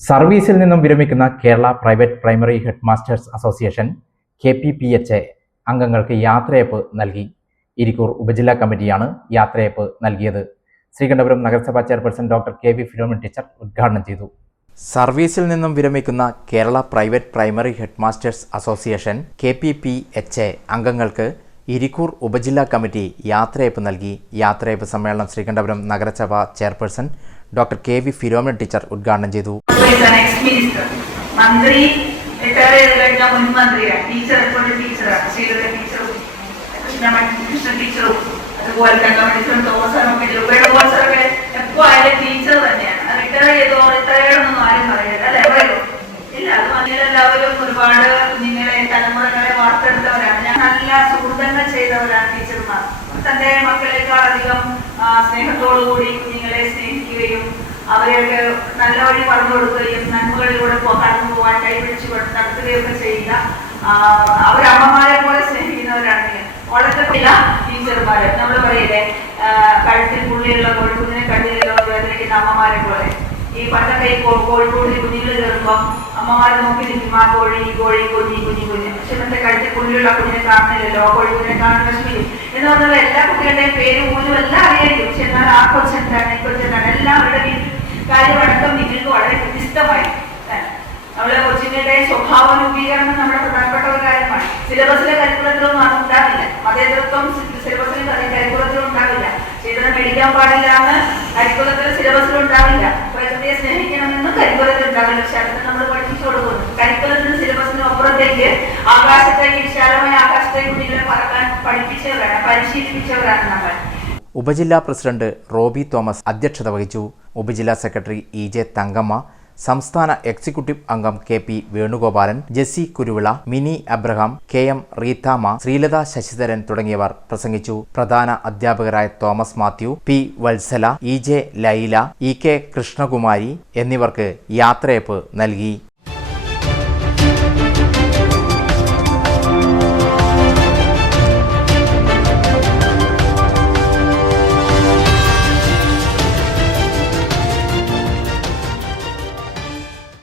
സർവീസിൽ നിന്നും വിരമിക്കുന്ന Kerala private primary head masters association K P P H A അംഗങ്ങൾക്ക് യാത്രയപ്പ് നൽകി. ഇരിക്കൂർ ഉപജില്ലാ കമ്മിറ്റിയാണ് യാത്രയപ്പ് നൽകിയത്. ശ്രീകണ്ഠപുരം നഗരസഭാ chairperson doctor K V Philomin teacher ഉദ്ഘാടനം ചെയ്തു. സർവീസിൽ നിന്നും വിരമിക്കുന്ന Kerala private primary head masters association K P P H A അംഗങ്ങൾക്ക് ഇരിക്കൂർ ഉപജില്ലാ കമ്മിറ്റി യാത്രയപ്പ് നൽകി. യാത്രയപ്പ് സമ്മേളനം ശ്രീകണ്ഠപുരം നഗരസഭാ chairperson doctor K V Philomina teacher ഉദ്ഘാടനം ചെയ്തു. മന്ത്രി ടീച്ചർ ടീച്ചർ തന്നെയാണ്. ഒരുപാട് കുഞ്ഞുങ്ങളെ തലമുറകളെ വാർത്തെടുത്തവരാണ്. ഞാൻ നല്ല സുഹൃത്തങ്ങൾ ചെയ്തവരാണ് ടീച്ചർമാർ തന്റെ മക്കളെക്കാൾ അധികം കൂടി സ്നേഹത്തോടുകൂടി കുഞ്ഞുങ്ങളെ സ്നേഹിക്കുകയും അവരെയൊക്കെ നല്ല വഴി പറഞ്ഞു കൊടുക്കുകയും നന്മകളിലൂടെ കടന്നു പോകാൻ കൈപിടിച്ച് പിടിച്ച് നടത്തുകയൊക്കെ ചെയ്യുക അവരമ്മമാരെ പോലെ സ്നേഹിക്കുന്നവരാണെങ്കിൽ ചില ടീച്ചർമാര് നമ്മൾ പറയില്ലേ കഴുത്തിൽ പുള്ളിയുള്ള കൊഴുക്കുന്നിനെ കണ്ണിലോ വേദനയ്ക്കുന്ന അമ്മമാരെ പോലെ. ഈ പണ്ടൊക്കെ ഈ കോഴിക്കോടിന് കോഴിക്കോട് കുഞ്ഞുങ്ങൾ കയറുമ്പോൾ അമ്മമാർ നോക്കി നിൽക്കും ആ കോഴി കോഴി കുഞ്ഞി കുഞ്ഞി കുഞ്ഞ്. പക്ഷെ ഇന്നത്തെ കഴുത്തിൽ പുള്ളിയുള്ള കുഞ്ഞിനെ കാണുന്നില്ലല്ലോ കോഴിക്കുഞ്ഞിനെ കാണുന്ന വിഷമിക്കും എന്ന് പറഞ്ഞാൽ എല്ലാ കുട്ടികളുടെയും പേര് പോലും എല്ലാം അറിയായിരിക്കും. പക്ഷെ എന്നാൽ ആ കൊച്ചെന്താണ്? ഈ കൊച്ചെന്താണ്? നമ്മുടെ നമ്മളെ കൊച്ചുങ്ങളുടെ സ്വഭാവ രൂപീകരണം നമ്മുടെ പ്രധാനപ്പെട്ട ഒരു കാര്യമാണ്. സിലബസിലെ കരിക്കുലത്തിലൊന്നും അത് ഉണ്ടാവില്ല. മതേതൃത്വം സിലബസിലും കരിക്കുലത്തിലും ഉണ്ടാവില്ല. ചേട്ടനെ മേടിക്കാൻ പാടില്ല എന്ന് കരിക്കുലത്തിൽ സിലബസിൽ ഉണ്ടാവില്ല. പ്രകൃതിയെ സ്നേഹിക്കണമെന്ന് കരിക്കുലത്തിൽ ഉണ്ടാവില്ല. പക്ഷെ അതിന് നമ്മൾ പഠിപ്പിച്ചു കൊടുക്കുന്നു. കരിക്കുലത്തിന് സിലബസിന് അപ്പുറത്തേക്ക് ആകാശത്തേക്ക് വിശാലമായ ആകാശത്തേക്ക് കുട്ടികളെ പറക്കാൻ പഠിപ്പിച്ചവരാണ് പരിശീലിപ്പിച്ചവരാണ് നമ്മൾ ഉപജില്ലാ പ്രസിഡന്റ് റോബി തോമസ് അധ്യക്ഷത വഹിച്ചു. ഉപജില്ലാ സെക്രട്ടറി ഇ ജെ തങ്കമ്മ സംസ്ഥാന എക്സിക്യൂട്ടീവ് അംഗം K P Venugopalan Jessy Kuruvila Mini Abraham K M Reethama Sreelatha Sasidharan തുടങ്ങിയവർ പ്രസംഗിച്ചു. പ്രധാന അധ്യാപകരായ Thomas Mathew P Vatsala E J Laila E K Krishnakumari എന്നിവർക്ക് യാത്രയപ്പ് നൽകി.